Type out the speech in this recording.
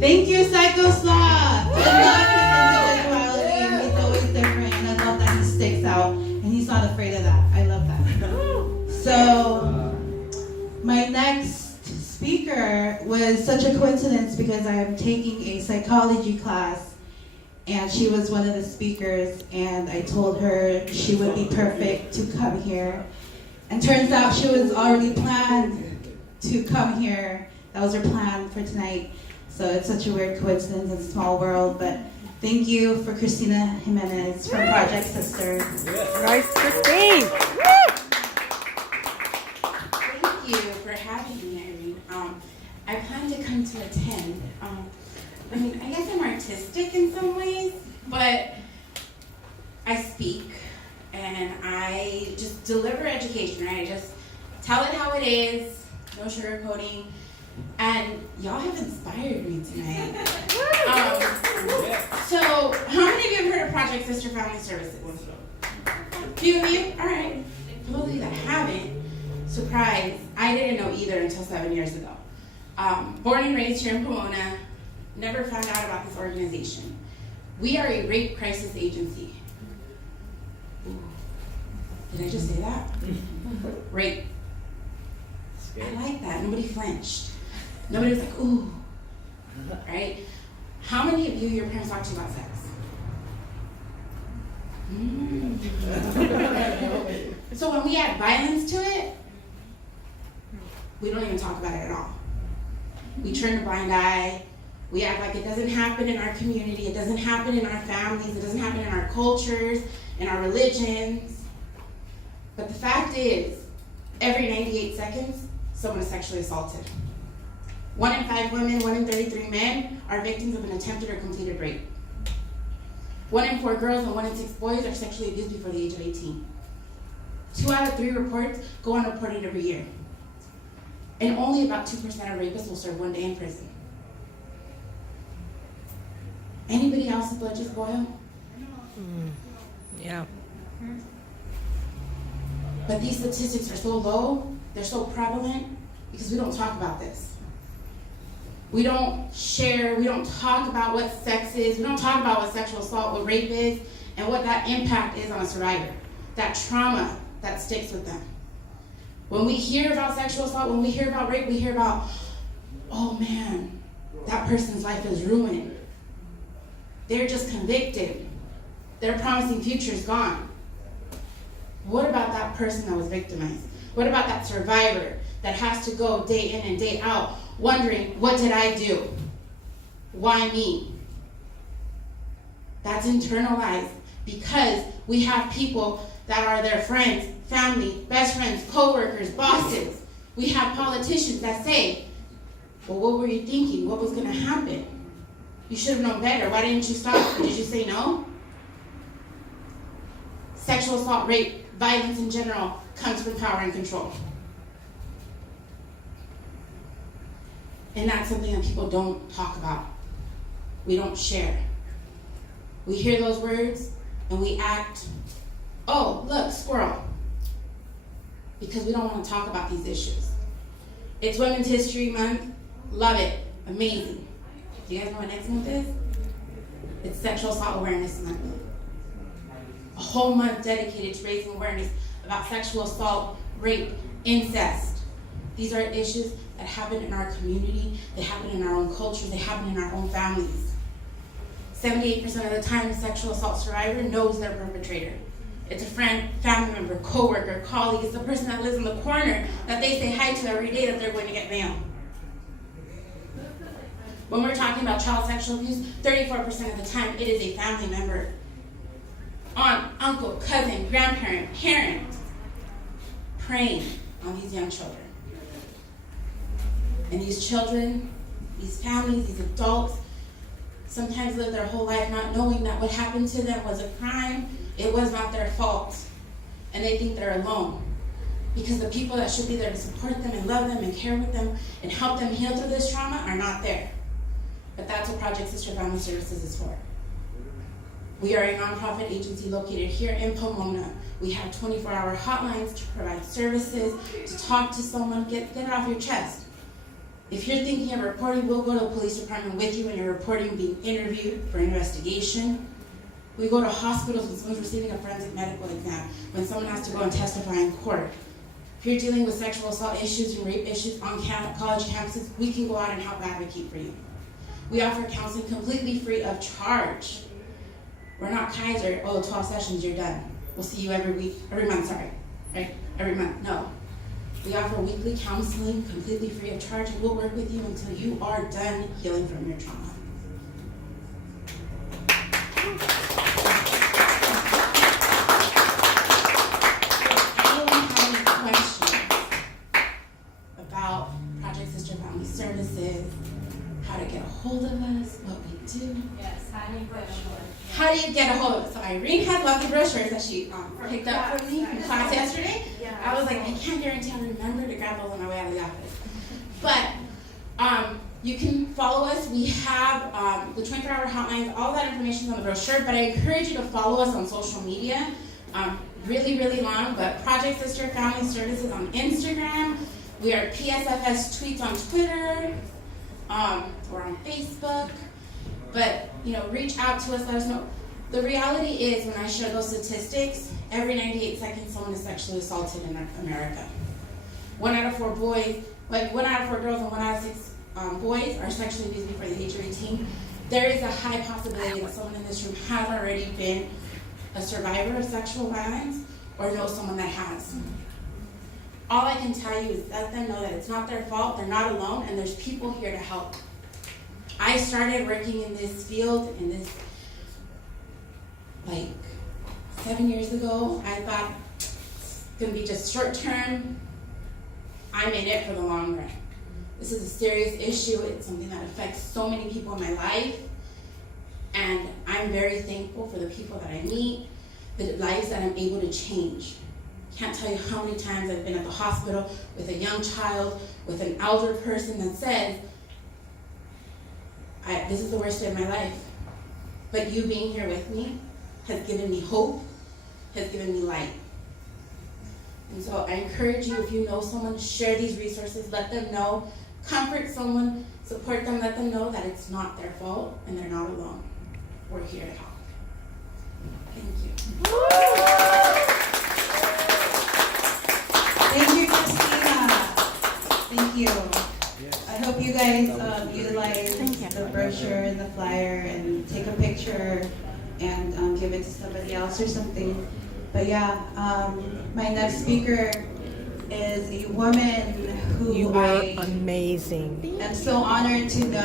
Thank you, Psycho Sloth. I love his individuality. He's always different, and I love that he sticks out, and he's not afraid of that. I love that. So, my next speaker was such a coincidence because I am taking a psychology class, and she was one of the speakers, and I told her she would be perfect to come here. And turns out she was already planned to come here. That was her plan for tonight. So it's such a weird coincidence in a small world, but thank you for Christina Jimenez from Project Sister. Nice, Christine. Thank you for having me, Irene. I plan to come to attend. I guess I'm artistic in some ways, but I speak and I just deliver education, right? I just tell it how it is, no sugarcoating. And y'all have inspired me tonight. So, how many of you have heard of Project Sister Family Services? Few of you? All right. For those of you that haven't, surprise, I didn't know either until 7 years ago. Born and raised here in Pomona, never found out about this organization. We are a rape crisis agency. Ooh. Did I just say that? Rape. I like that. Nobody flinched. Nobody was like, ooh, right? How many of you, your parents talked to you about sex? So when we add violence to it, we don't even talk about it at all. We turn a blind eye. We act like it doesn't happen in our community. It doesn't happen in our families. It doesn't happen in our cultures, in our religions. But the fact is, every 98 seconds, someone is sexually assaulted. 1 in 5 women, 1 in 33 men are victims of an attempted or completed rape. 1 in 4 girls and 1 in 6 boys are sexually abused before the age of 18. 2 out of 3 reports go unreported every year. And only about 2% of rapists will serve 1 day in prison. Anybody else's blood just boil? Yeah. But these statistics are so low, they're so prevalent, because we don't talk about this. We don't share, we don't talk about what sex is, we don't talk about what sexual assault, what rape is, and what that impact is on a survivor. That trauma that sticks with them. When we hear about sexual assault, when we hear about rape, we hear about, oh man, that person's life is ruined. They're just convicted. Their promising future is gone. What about that person that was victimized? What about that survivor that has to go day in and day out wondering, what did I do? Why me? That's internalized because we have people that are their friends, family, best friends, co-workers, bosses. We have politicians that say, well, what were you thinking? What was going to happen? You should have known better. Why didn't you stop? Did you say no? Sexual assault, rape, violence in general comes from power and control. And that's something that people don't talk about. We don't share. We hear those words and we act, oh, look, squirrel. Because we don't want to talk about these issues. It's Women's History Month. Love it. Amazing. Do you guys know what next month is? It's Sexual Assault Awareness Month. A whole month dedicated to raising awareness about sexual assault, rape, incest. These are issues that happen in our community, they happen in our own culture, they happen in our own families. 78% of the time, a sexual assault survivor knows their perpetrator. It's a friend, family member, coworker, colleague. It's the person that lives in the corner that they say hi to every day that they're going to get mail. When we're talking about child sexual abuse, 34% of the time, it is a family member. Aunt, uncle, cousin, grandparent, parent, preying on these young children. And these children, these families, these adults, sometimes live their whole life not knowing that what happened to them was a crime. It was not their fault. And they think they're alone. Because the people that should be there to support them and love them and care with them and help them heal through this trauma are not there. But that's what Project Sister Family Services is for. We are a nonprofit agency located here in Pomona. We have 24-hour hotlines to provide services, to talk to someone, get it off your chest. If you're thinking of reporting, we'll go to the police department with you when you're reporting being interviewed for investigation. We go to hospitals when someone's receiving a forensic medical exam, when someone has to go and testify in court. If you're dealing with sexual assault issues and rape issues on college campuses, we can go out and help advocate for you. We offer counseling completely free of charge. We're not Kaiser, 12 sessions, you're done. We'll see you every month, right? Every month, no. We offer weekly counseling completely free of charge, and we'll work with you until you are done healing from your trauma. About Project Sister Family Services, how to get a hold of us, what we do. Yes, how do you get a hold? How do you get a hold of us? So Irene had lovely brochures that she picked up for me from class yesterday. I was like, I can't guarantee I'll remember to grab those on my way out of the office. But you can follow us. We have the 24-hour hotlines, all that information is on the brochure, but I encourage you to follow us on social media. Really, really long, but Project Sister Family Services on Instagram. We are PSFS Tweets on Twitter. We're on Facebook. But, reach out to us, let us know. The reality is, when I share those statistics, every 98 seconds someone is sexually assaulted in America. 1 out of 4 boys, 1 out of 4 girls and 1 out of 6 boys are sexually abused before the age of 18. There is a high possibility that someone in this room has already been a survivor of sexual violence or knows someone that has. All I can tell you is let them know that it's not their fault, they're not alone, and there's people here to help. I started working in this field, 7 years ago. I thought it's gonna be just short term. I'm in it for the long run. This is a serious issue. It's something that affects so many people in my life. And I'm very thankful for the people that I meet, the lives that I'm able to change. Can't tell you how many times I've been at the hospital with a young child, with an elder person that says, this is the worst day of my life. But you being here with me has given me hope, has given me light. And so I encourage you, if you know someone, share these resources, let them know, comfort someone, support them, let them know that it's not their fault and they're not alone. We're here to help. Thank you. Thank you, Christina. Thank you. I hope you guys utilize the brochure and the flyer and take a picture and give it to somebody else or something. But yeah, my next speaker is a woman who You are amazing. am so honored to know.